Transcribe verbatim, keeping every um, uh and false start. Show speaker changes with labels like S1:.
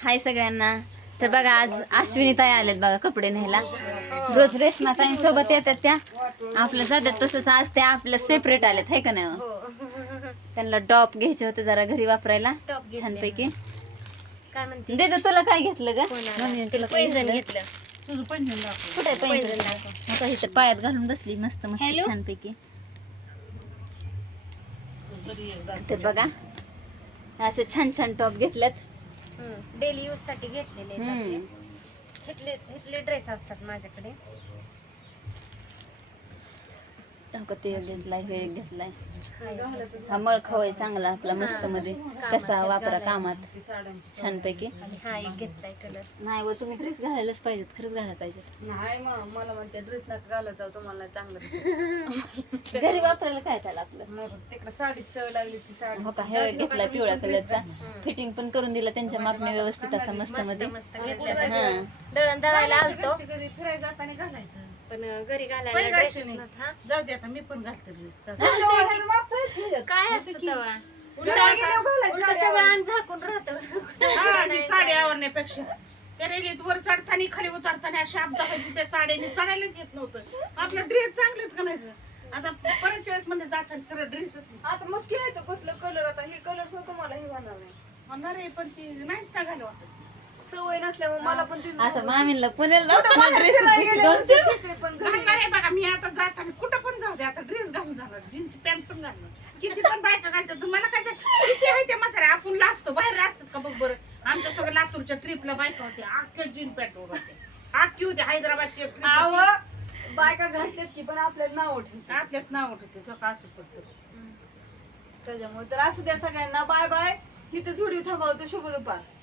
S1: हाय सगळ्यांना. तर बघा आज अश्विनी ताई आलेत बघा कपडे न्यायला. रोज रेशमा ताई सोबत येतात त्या आपल्या जातात, तसंच आज त्या आपल्या सेपरेट आल्यात हाय का नाही. त्यांना टॉप घ्यायचे होते जरा घरी वापरायला छानपैकी.
S2: काय म्हणते
S1: दे तुला काय घेतलं ग मम्मी? तुला काय
S2: पैंजण
S1: घेतलं?
S2: घेतलं.
S1: तुझं पैंजण दाखव. कुठे पैंजण? आता इथं पायात घालून बसली मस्त मस्त
S2: Hello?
S1: छानपैकी. तर बघा असे छान छान टॉप घेतल्यात.
S2: डेली यूज साठी घेतलेले आहेत आपले.
S1: हम्म.
S2: इथले इथले ड्रेस असतात माझ्याकडे.
S1: टाका ते एक घेतलाय, हे एक घेतलाय. हा मळखवय चांगला आपला मस्त मध्ये कसा वापरा कामात छानपैकी.
S2: हा एक घेतलाय कलर.
S1: नाही व तुम्ही ड्रेस घालायलाच पाहिजेत, खरंच घालायला पाहिजेत.
S3: नाही मग मला म्हणते ड्रेस नका घालत जाऊ तुम्हाला चांगलं.
S1: घरी वापरायला काय त्याला आपलं.
S3: मग तिकडे साडीची सवय लागली ती साडी.
S1: हो का, हे घेतलाय पिवळ्या कलरचा. फिटिंग पण करून दिला त्यांच्या मापने व्यवस्थित असा मस्त मध्ये.
S2: मस्त घेतल्या.
S1: हा
S2: दळण दळायला आलतो
S3: घरी फिरायला जाताना घालायचं.
S2: पण घरी घालायला ड्रेसेस नव्हता.
S3: जाऊ दे आता मी पण घालते ड्रेस.
S2: काय असतं तेव्हा उलटं सगळं अंग झाकून राहतं.
S3: साडी आवडण्यापेक्षा त्या रेल्वेत वर चढताना खाली उतरताना अशी अपघात व्हायची. त्या साडीने चढायलाच येत नव्हतं. आपलं ड्रेस चांगलेत का नाही. आता बरेच वेळेस मध्ये जाताना सरळ ड्रेस आता मस्की आहे तो कसलं कलर. आता हे कलर स्वतः मला हे घालणार नाही म्हणणार आहे, पण ती नाही का घालू वाटत. सवय नसल्यामुळे मला पण ती
S1: आता मामीला पुण्याला
S3: घालणार
S1: ड्रेस
S3: आहे बघा. मी आता जाताना कुठं पण जाऊ दे आता ड्रेस घालून जाणार, जीन्सची पॅन्ट पण घालणार. किती पण बायका घालतात मला काय ते- किती आहे ते म्हातारे. आपण लाजतो बाहेर असतात का बघ बरं. आमच्या सगळं लातूरच्या ट्रिपला बायका होते अख्ख्या जीन पॅन्ट वर होते. अख्खी होती हैदराबादची एक trip होती.
S4: बायका घातल्यात की पण आपल्याला नाव ठेवतात.
S3: आपल्यात नाव उठवते तो का असं पडतं.
S4: त्याच्यामुळे तर असू द्या सगळ्यांना बाय बाय. इथे थोडी थांबवतो. शुभ दुपार.